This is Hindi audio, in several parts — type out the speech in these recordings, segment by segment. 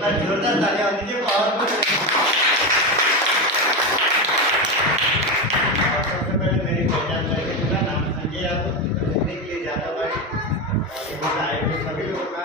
जोरदार तालियां होनी चाहिए और सबसे पहले मेरी पहचान करेंगे। मेरा नाम संजय यादव, देखने के लिए ज़्यादा बार आए हुए सभी लोगों का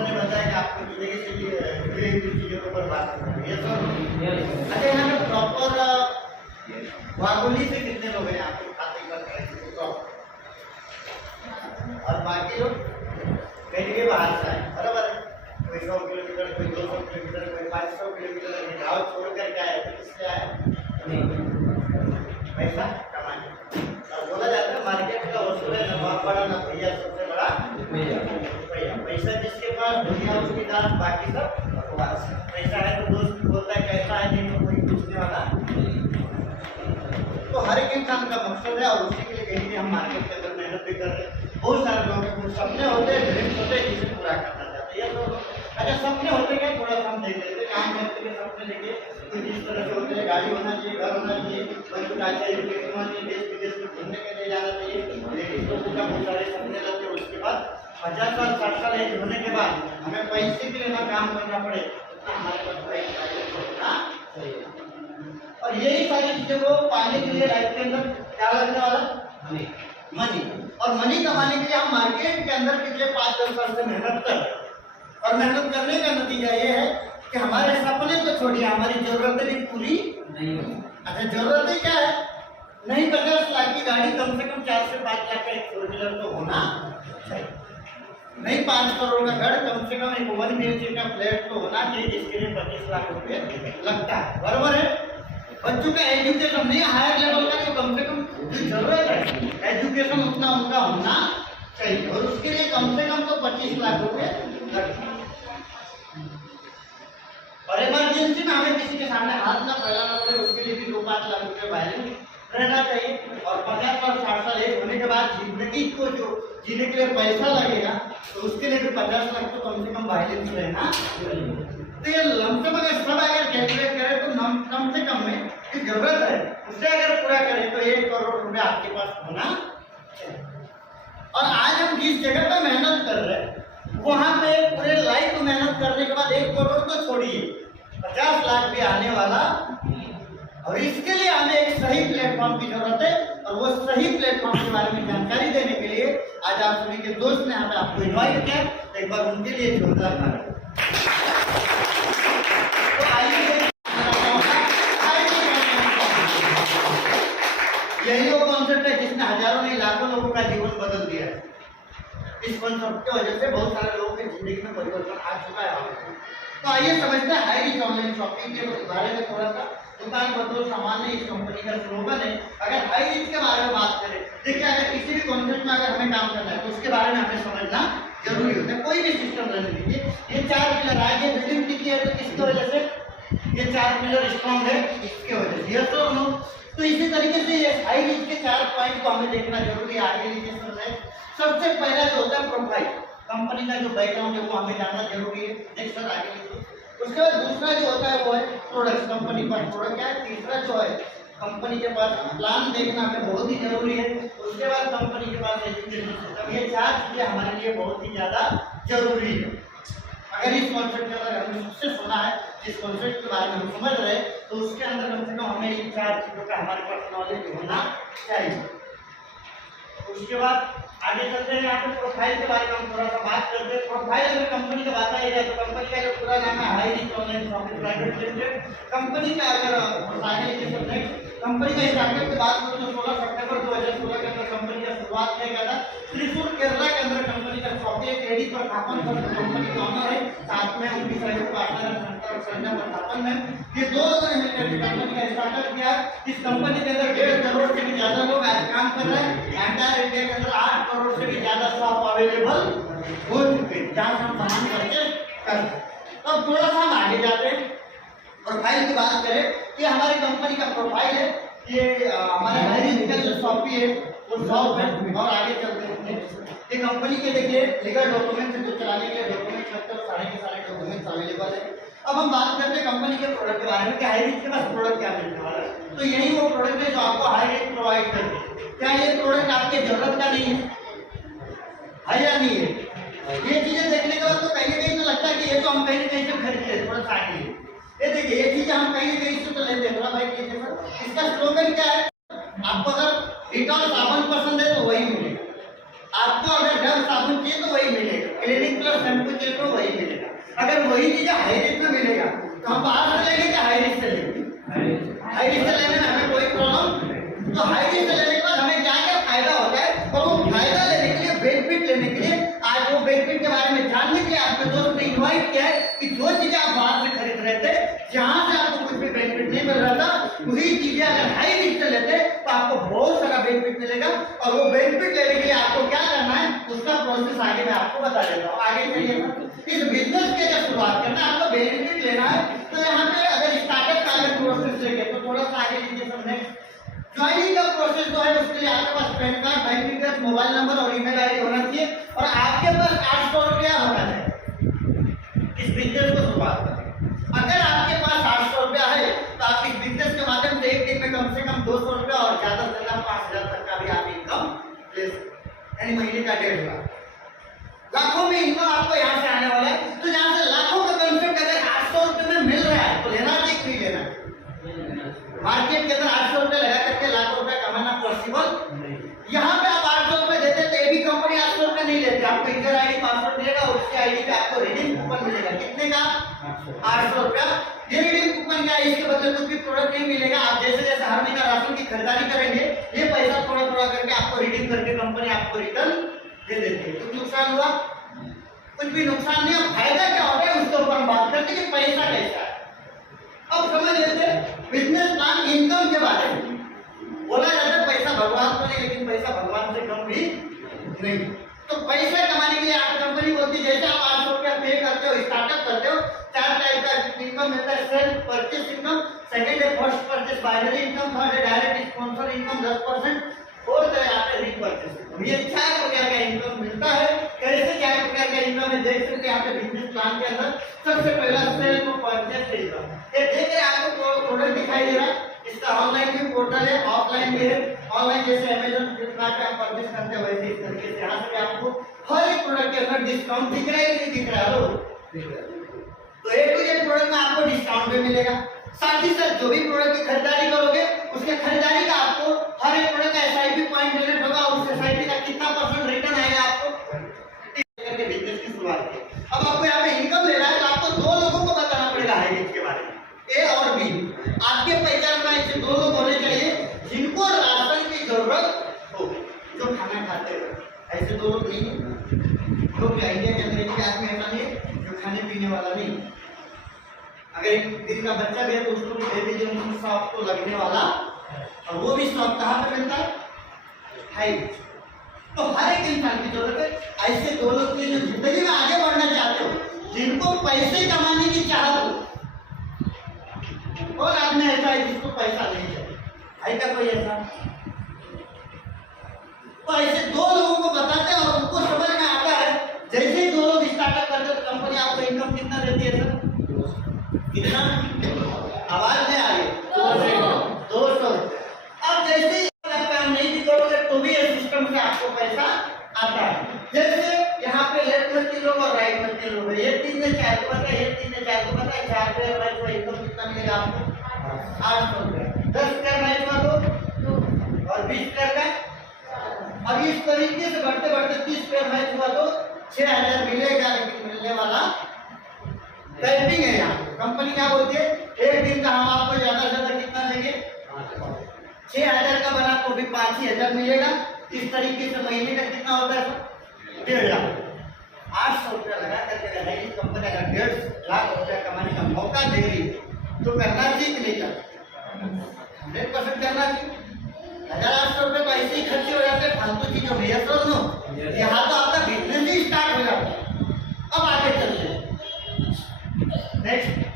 ने बताया कि आपको जिंदगी से जुड़ी हुई चीज़ों के ऊपर बात करना है। अच्छा, यहाँ पे प्रॉपर वागोली से कितने लोग हैं आपके खाते कर और बाकी लोग कहीं के बाहर से आए, बराबर है? कोई 100 किलोमीटर, कोई 200 किलोमीटर, कोई 500 किलोमीटर गाँव छोड़ कर के आए, तो किससे आए? पैसा कमाने। और बोला जाता है मार्केट का वसूल है, नवाब बड़ा ना भैया सबसे बड़ा भैया। पैसा जिसके पास दुनिया उसकी दान, बाकी सब बकवास। पैसा है तो दोस्त बोलता है कैसा है, नहीं तो कोई पूछने वाला। तो हर एक इंसान का मकसद है और उसी के लिए कहीं हम मार्केट के अंदर मेहनत भी कर रहे हैं। बहुत सारे लोगों के कुछ सपने होते हैं, ड्रीम्स होते हैं जिसे पूरा करना चाहते हैं। तो अच्छा, सपने होते हैं थोड़ा सा हम देख लेते हैं। काम करते हुए सपने देखिए कुछ इस तरह से होते हैं, गाड़ी होना चाहिए, घर होना चाहिए, बच्चों का अच्छा एजुकेशन होना चाहिए, देश विदेश में घूमने के लिए जाना चाहिए। लेकिन लोगों का बहुत सारे सपने रहते हैं। उसके बाद 50 साल 60 साल एज होने के बाद हमें पैसे के लिए ना काम करना पड़े, हमारे पास होना चाहिए। और यही सारी चीजों को पाने के लिए लाइफ के अंदर क्या लगने वाला? मनी। और मनी कमाने के लिए हम मार्केट के अंदर पिछले 5-10 साल से मेहनत कर रहे हैं। और मेहनत करने का नतीजा ये है कि हमारे सपने तो छोड़िए, हमारी जरूरतें भी पूरी नहीं होती। अच्छा, जरूरतें क्या है? नहीं 50 लाख की गाड़ी, कम से कम 4 से 5 लाख का एक 4 व्हीलर तो होना चाहिए। नहीं 5 करोड़ का घर, कम से कम एक 1 BHK का फ्लैट तो होना चाहिए, जिसके लिए 25 लाख रुपए लगता है, बराबर है? बच्चों का एजुकेशन नहीं हायर लेवल का, जो कम से कम जो जरूरत है एजुकेशन उतना उनका होना चाहिए, और उसके लिए कम से कम तो 25 लाख रुपए लगते हैं। और इमरजेंसी में हमें किसी के सामने हाथ ना फैलाना पड़े, उसके लिए भी 2-5 लाख रुपए बैलेंस रहना चाहिए। और 50 साल 60 साल एज होने के बाद जिंदगी को जो जीने के लिए पैसा लगेगा, तो उसके लिए भी 50 लाख तो कम से कम बैलेंस रहना चाहिए। तो ये लमसम अगर सब अगर कैलकुलेट करें तो कम से कम में जो जरूरत है उससे अगर पूरा करें तो 1 करोड़ रुपए आपके पास होना चाहिए। और आज हम जिस जगह पे मेहनत कर रहे हैं वहां पे पूरे लाइफ मेहनत करने के बाद 1 करोड़ तो छोड़िए 50 लाख भी आने वाला। और इसके लिए हमें एक सही प्लेटफॉर्म की जरूरत है, और वो सही प्लेटफॉर्म के बारे में जानकारी देने के लिए आज आप सभी के दोस्त ने हमें आपको इन्वाइट किया। एक बार उनके लिए जोरदार ताली। तो आइए, यही वो कॉन्सेप्ट है जिसने हजारों नहीं लाखों लोगों का जीवन बदल दिया है। इस कॉन्सेप्ट की वजह से बहुत सारे लोगों की जिंदगी में परिवर्तन आ चुका है। तो आइए समझते हैं हाई रिच ऑनलाइन शॉपिंग के बारे में थोड़ा सा। दुकान बदलो सामान नहीं, इस कंपनी का स्लोगन है। अगर हाई रिच के बारे में बात करें, देखिए अगर किसी भी कॉन्सेप्ट में अगर हमें काम करना है तो उसके बारे में हमें समझना जरूरी होता है। कोई भी सिस्टम रहने दीजिए, ये 4 पिलर आज ये बिल्डिंग टिकी है तो किसकी वजह से? ये 4 पिलर स्ट्रॉन्ग है, इसके वजह से। यस और नो? तो इसी तरीके से ये हाई रिच के 4 पॉइंट को हमें देखना जरूरी है आगे नीचे समझे। सबसे पहला जो होता है प्रोफाइल, कंपनी का जो बैकग्राउंड है वो हमें जानना जरूरी है। नेक्स्ट सर आगे लिखो। उसके बाद दूसरा जो होता है वो है प्रोडक्ट, कंपनी का प्रोडक्ट क्या है। तीसरा जो है कंपनी के पास प्लान देखना हमें बहुत ही जरूरी है। उसके बाद कंपनी के पास एजुकेशन सिस्टम, ये 4 चीजें हमारे लिए बहुत ही ज्यादा जरूरी है। अगर इस कॉन्सेप्ट के अंदर हमने सबसे सुना है, जिस कॉन्सेप्ट के बारे में हम समझ रहे हैं, तो उसके अंदर कम से कम हमें इन 4 चीजों का हमारे पास नॉलेज होना चाहिए। उसके बाद आगे चलते हैं, यहाँ पे प्रोफाइल के बारे में हम थोड़ा सा बात करते हैं। प्रोफाइल अगर कंपनी का बात आई जाए तो कंपनी का जो पूरा नाम है high rich online shopping private limited. Company का अगर कंपनी का स्टार्टअप की बात करूँ तो 16 सितंबर 2016 के अंदर कंपनी का शुरुआत किया गया था। त्रिशूर केरला के अंदर कंपनी का शॉपिंग क्रेडिट पर स्थापन कर कंपनी का ऑनर है, साथ में उनकी सहयोग पार्टनर संजय प्रतापन में। ये 2 कंपनी का स्टार्टअप किया। इस कंपनी के अंदर 1.5 करोड़ से भी ज्यादा लोग आज काम कर रहे हैं। एंटायर इंडिया के अंदर 8 करोड़ से भी ज्यादा शॉप अवेलेबल हो चुके हैं जहाँ हम सामान करके करते। तो थोड़ा सा हम आगे जाते हैं। प्रोफाइल की बात करें कि हमारी कंपनी का प्रोफाइल है, ये हमारे हाई रिच का जो शॉपी है वो शॉप है। और आगे चलते हैं, ये कंपनी के देखिए लीगल डॉक्यूमेंट जो चलाने के लिए डॉक्यूमेंट लगते हैं, सारे के सारे डॉक्यूमेंट्स अवेलेबल है। अब हम बात करते हैं कंपनी के प्रोडक्ट के बारे में कि हाई रिच के पास प्रोडक्ट क्या मिलने वाला है। तो यही वो प्रोडक्ट है जो आपको हाई रिच प्रोवाइड करते हैं। क्या ये प्रोडक्ट आपके जरूरत का नहीं है या नहीं है? ये चीजें देखने के बाद तो कहीं ना कहीं तो लगता है कि ये तो हम कहीं ना कहीं से खरीदते हैं, थोड़ा सा आगे ये देखिए ये चीजें हम कहीं ना कहीं से तो लेते हैं थोड़ा भाई। इसका स्लोगन क्या है? आपको अगर डिटॉल साबुन पसंद है तो वही मिलेगा, आपको अगर डव साबुन चाहिए तो वही मिलेगा, क्लिनिक प्लस शैम्पू चाहिए तो वही मिलेगा। अगर वही चीजें हाई रेट में मिलेगा तो हम बाहर से लेंगे क्या हाई रेट से लेंगे? हाई रेट से लेने में हमें कोई प्रॉब्लम। तो हाई रेट से लेने के बाद हमें क्या क्या फायदा होता है, और वो फायदा लेने के लिए, बेनिफिट लेने के लिए, आज वो बेनिफिट के बारे में जानने के लिए आपके दोस्त ने इन्वाइट किया है कि जो चीजें आप बाहर से खरीद रहे थे, जहां से आपको कुछ भी बेनिफिट नहीं मिल रहा था, वही चीजें अगर हाई रेट से लेते तो आपको बहुत सारा बेनिफिट मिलेगा। और वो बेनिफिट लेने के लिए आपको क्या करना है उसका प्रोसेस आगे मैं आपको बता देता हूँ। आगे चलिए, इस बिजनेस के जब शुरुआत करना है, आपको बेनिफिट लेना है, तो यहाँ पे अगर स्टार्टअप का अगर प्रोसेस लेंगे तो थोड़ा सा आगे लीजिए समझे। ज्वाइनिंग का प्रोसेस जो है उसके लिए आपके पास PAN card, bank details, mobile number और ईमेल आईडी होना चाहिए, और आपके पास 800 रुपया होना चाहिए इस बिजनेस को शुरुआत करने। अगर आपके पास 800 रुपया है तो आप इस बिजनेस के माध्यम से एक दिन में कम से कम 200 रुपया और ज्यादा से ज्यादा 5000 तक का भी आप इनकम ले सकते, यानी महीने का 1.5 लाख, लाखों में इनकम आपको यहाँ से आने वाला है। तो यहाँ से लाखों का कंसेप्ट अगर 800 रुपये में मिल रहा है तो लेना चाहिए कि नहीं लेना? मार्केट के अंदर 800 रुपये लगा करके लाख रुपए कमाना पॉसिबल। यहाँ पे आप 800 रुपये देते तो ये भी कंपनी 800 रुपये नहीं लेती, आपको यूजर आईडी पासवर्ड मिलेगा और उसकी आईडी पे आपको रिडीम कूपन मिलेगा। कितने का? 800 रुपया। ये रिडीम कूपन क्या है? इसके बदले कुछ भी प्रोडक्ट नहीं मिलेगा। आप जैसे जैसे हर महीना राशन की खरीदारी करेंगे, ये पैसा थोड़ा थोड़ा करके आपको रिडीम करके कंपनी आपको रिटर्न दे देती है। कुछ नुकसान हुआ? कुछ भी नुकसान नहीं। अब फायदा क्या होता है उसके ऊपर हम बात करते हैं कि पैसा कैसा है। अब समझ लेते हैं बिजनेस प्लान इनकम के बारे में। बोला जाता है पैसा भगवान तो नहीं, लेकिन पैसा भगवान से कम भी नहीं। तो पैसा कमाने के लिए आप कंपनी बोलती है, जैसे आप 800 रुपया पे करते हो, स्टार्टअप करते हो, 4 टाइप का इनकम मिलता है। सेल्फ परचेस इनकम, सेकंड है first purchase binary income, third है डायरेक्ट स्पॉन्सर इनकम 10%, फोर्थ है यहाँ पे रीपरचेस इनकम। ये 4 प्रकार का इनकम मिलता है। कैसे 4 प्रकार का इनकम है देख सकते हैं यहाँ पे बिजनेस प्लान के अंदर। सबसे पहला सेल्फ परचेस इनकम, ये देख रहे आपको प्रोडक्ट दिखाई दे रहा है, इसका ऑनलाइन भी पोर्टल है, ऑफलाइन भी है। ऑनलाइन जैसे अमेज़न, फ्लिपकार्ट पे आप परचेस करते हैं वैसे इस तरीके से यहाँ से आपको हर एक प्रोडक्ट के अंदर डिस्काउंट दिख रहा है कि नहीं दिख रहा है? लो तो A to Z प्रोडक्ट में आपको डिस्काउंट भी मिलेगा। साथ ही साथ जो भी प्रोडक्ट की खरीदारी करोगे उसके खरीदारी का आपको हर एक प्रोडक्ट का SIP पॉइंट जनरेट होगा, उस SIP का कितना % रिटर्न आएगा आपको करके बिजनेस की शुरुआत की। अब आपको यहाँ पे इनकम लेना है तो आपको 2 लोगों को बताना पड़ेगा हाईरेट के बारे में, A और B। आपके पहचान में ऐसे 2 लोग होने चाहिए जिनको राशन की जरूरत हो, जो खाना खाते हो। ऐसे 2 लोग नहीं जो इंडिया के अंदर एक आदमी ऐसा नहीं जो खाने पीने वाला नहीं। अगर एक दिन का बच्चा भी है तो उसको भी दे दीजिए, उनको शौक तो लगने वाला। और वो भी शौक कहाँ पे मिलता है? हाई। तो हर एक इंसान की जरूरत है ऐसे 2 लोग की जो जिंदगी में आगे बढ़ना चाहते हो, जिनको पैसे कमाने की चाहत हो। और आदमी ऐसा है जिसको पैसा नहीं चाहिए, है क्या कोई ऐसा? तो ऐसे 2 लोगों को बताते हैं और उनको समझ में आता है। जैसे ही 2 लोग स्टार्टअप करते तो कंपनी आपको इनकम कितना देती है सर? कितना? आवाज नहीं आ रही? 200। अब जैसे ही काम नहीं भी करोगे तो भी ये सिस्टम से आपको पैसा आता है। जैसे यहाँ पे लेफ्ट में 3 लोग और राइट में 3 लोग है, ये 3 ने 4 को बताया, ये 3 ने 4 को बताया, 4 पे राइट में इनकम कितना मिलेगा आपको? 800 रुपया। 10 का राइट में दो और 20 का। अब इस तरीके से बढ़ते बढ़ते 30 पे मैच हुआ तो 6000 मिलेगा, लेकिन मिलने वाला टाइपिंग है। यहाँ कंपनी क्या बोलती है? एक दिन का हम आपको ज्यादा से ज्यादा कितना देंगे? 6000 का बना तो भी 5000 मिलेगा। इस तरीके से महीने का कितना होता है? 1.5 लाख। 800 रुपया लगा करके इस कंपनी अगर 1.5 लाख रुपया कमाने का मौका दे रही है तो करना चाहिए कि नहीं करना? 100% करना चाहिए। 1800 रुपये तो ऐसे ही खर्चे हो जाते हैं फालतू चीजों में। यस और नो? यहाँ तो आपका बिजनेस ही स्टार्ट हो जाता है। अब आगे चलते हैं नेक्स्ट।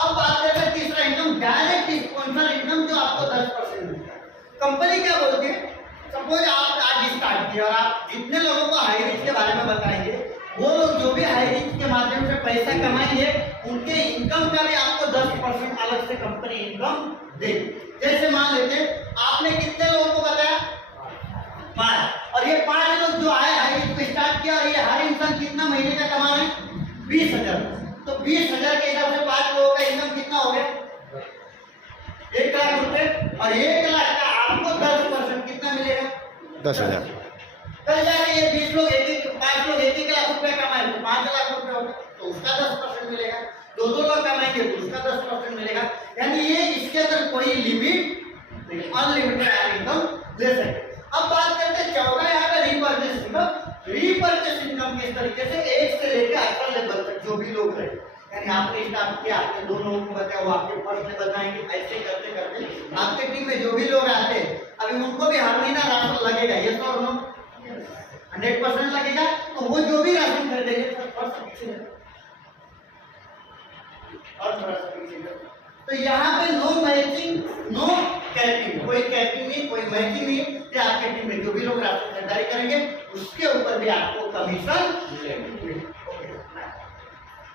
अब बात करते हैं तीसरा इनकम, डायरेक्ट स्पॉन्सर इनकम, जो आपको 10% मिलता है। कंपनी क्या बोलती है? सपोज आप आज स्टार्ट किया और आप जितने लोगों को हाई रिच के बारे में बताएंगे, वो लोग जो भी हाई रिच के माध्यम से पैसा कमाएंगे उनके इनकम का भी आपको 10% अलग से कंपनी इनकम देगी। जैसे मान लेते आपने कितने लोगों को बताया? 5। और ये 5 लोग जो आए हाई रिच पे स्टार्ट किया, और ये हर इंसान कितना महीने का कमा रहे हैं? 20,000। तो 20,000 के हिसाब से 5 लोगों का इनकम कितना हो गया? 1 लाख रुपए। और 1 लाख का आपको 10% कितना मिलेगा? 10,000। कल जाके ये 20 लोग 5 लोग 1 लाख रुपए कमाए तो 5 लाख रुपए हो गए, तो उसका 10% मिलेगा। 2 लोग कमाएंगे तो उसका 10% मिलेगा। यानी ये इसके अंदर कोई लिमिट नहीं, अनलिमिटेड इनकम ले सकते। अब बात करते हैं चौथा यहाँ पे रीपर्चेस इनकम। रीपर्चेस इनकम किस तरीके से 1 से लेकर 18 लेवल तक जो भी लोग रहे, यानी आपने स्टार्ट किया, आपने 2 लोगों को बताया, वो आपके फर्स्ट लेवल बनाएंगे, ऐसे करते करते आपके टीम में जो भी लोग आते हैं, अभी उनको भी हर महीना राशन लगेगा, ये तो 100% लगेगा। तो वो जो भी राशन खरीदेंगे और थोड़ा सा पीछे। तो यहाँ पे नो मैचिंग, नो कैपिंग, कोई कैपिंग नहीं, कोई मैचिंग नहीं। कि आपके टीम में जो भी लोग राशन खरीदारी करेंगे उसके ऊपर भी आपको कमीशन मिलेगा।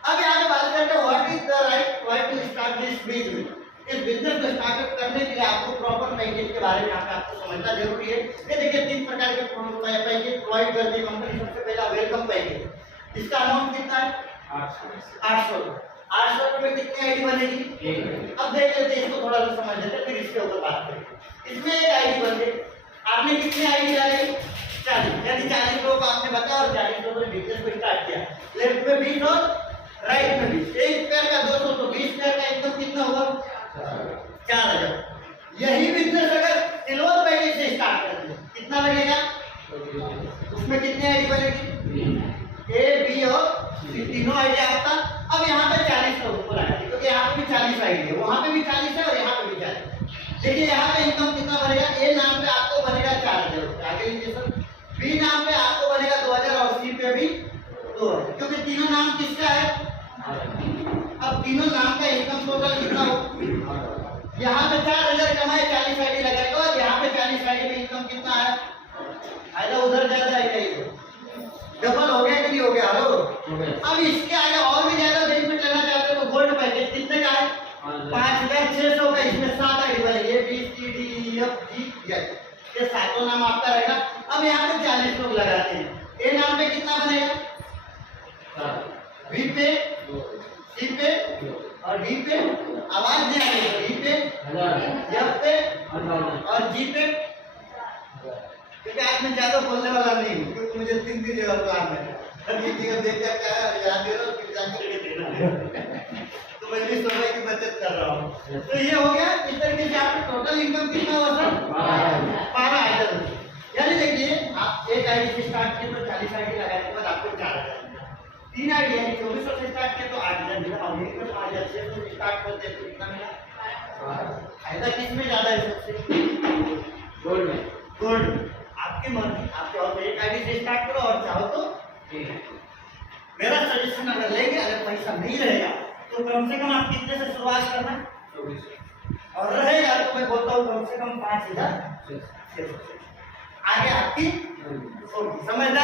अब यहाँ पे बात करते हैं what is the right way to start this business. इस बिजनेस को स्टार्ट करने के लिए आपको प्रॉपर पैकेज के बारे में आपको समझना जरूरी है। ये देखिए 3 प्रकार के पैकेज प्रोवाइड करती है कंपनी। सबसे पहला वेलकम पैकेज, इसका अमाउंट कितना है? 800। 800 रुपए में कितनी आईडी बनेगी? अब देख लेते हैं, इसको थोड़ा सा समझ लेते हैं, फिर इसके ऊपर बात करेंगे। इसमें एक आईडी बन गई, आपने कितनी आईडी डाली? 40। यानी 40 लोगों को आपने बताया और 40 लोगों ने बिजनेस को स्टार्ट किया। लेफ्ट में 20 और राइट में 20। एक पेयर का 200, तो 20 पेयर का इनकम कितना हुआ? 4,000। यही बिजनेस अगर सिल्वर पैकेज से स्टार्ट करते हैं कितना लगेगा? उसमें कितनी आईडी बनेगी? ए, बी और सी, तीनों आईडी आपका। अब यहाँ पे 40 लोगों को लगा दी, क्योंकि यहाँ पे भी 40 आईडी है, वहाँ पे भी 40 है और यहाँ पे भी 40। देखिए यहाँ पे इनकम कितना बनेगा? ए नाम पे आपको बनेगा 4,000 रुपये। आगे लीजिए सर। बी नाम पे आपको बनेगा 2,000 और सी पे भी 2,000, क्योंकि तीनों नाम किसका है? अब तीनों नाम का इनकम टोटल कितना हो? यहाँ पे 4,000 कमाए, 40 आईडी लगाएगा, और यहाँ पे 40 आईडी में इनकम कितना है? फायदा उधर ज्यादा है, डबल हो गया कि नहीं हो गया? हेलो। अब इसके आगे और भी ज्यादा बेनिफिट लेना चाहते हो तो गोल्ड पैकेज कितने का है? 5,600 का। इसमें 7 आईडी बनेगी, ए, बी, सी, डी, ई, एफ, जी, एच, ये 7 नाम आपका रहेगा। अब यहाँ पे 40 लोग लगाते हैं। ए नाम पे कितना बनेगा? बी पे, सी पे और डी पे, आवाज नहीं आ रही, डी पे, एफ पे और जी पे। क्योंकि आज मैं ज्यादा बोलने वाला नहीं हूँ, क्योंकि मुझे 3 जगह प्लान है। अब ये जगह देख कर क्या है, याद दे रहा हूँ, फिर जाकर के देना है। तो मैं भी समय की बचत कर रहा हूँ। तो ये हो गया। इस तरीके से आपका टोटल इनकम कितना हुआ सर? 12,000 रुपये। यानी देखिए आप एक आईडी से स्टार्ट किए तो 40 आईडी लगाने के बाद आपको 4,000 मिला। 3 आईडी यानी 2400 से स्टार्ट किए तो 8,000 मिला, और यहीं पर 5,600 से स्टार्ट करते तो कितना मिला? फायदा किसमें ज्यादा है सबसे? गोल्ड में। गोल्ड आपकी मर्जी, आप चाहो तो एक आईडी से स्टार्ट करो और चाहो तो मेरा सजेशन अगर लेंगे, अगर पैसा नहीं रहेगा तो कम से कम आप कितने से शुरुआत करना, और रहेगा तो मैं बोलता हूँ कम से कम 5,000 आगे आपकी समझदारी।